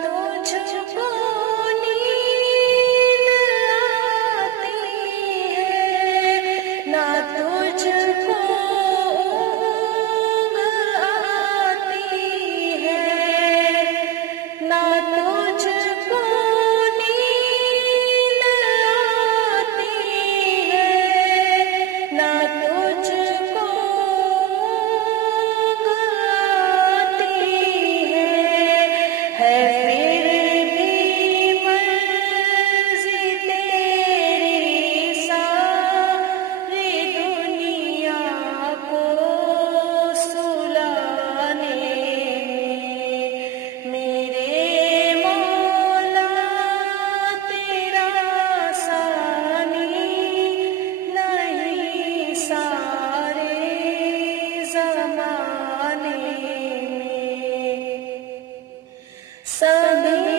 تجھ کو نیند آتی ہے، نہ تجھ کو اونگ آتی ہے، نہ تجھ کو نیند آتی ہے، نہ تجھ کو اونگ آتی ہے پھر بھی مرضی تیری ساری دنیا کو سلانے میں، میرے مولا تیرا ثانی نہیں سارے زمانے میں، سبھی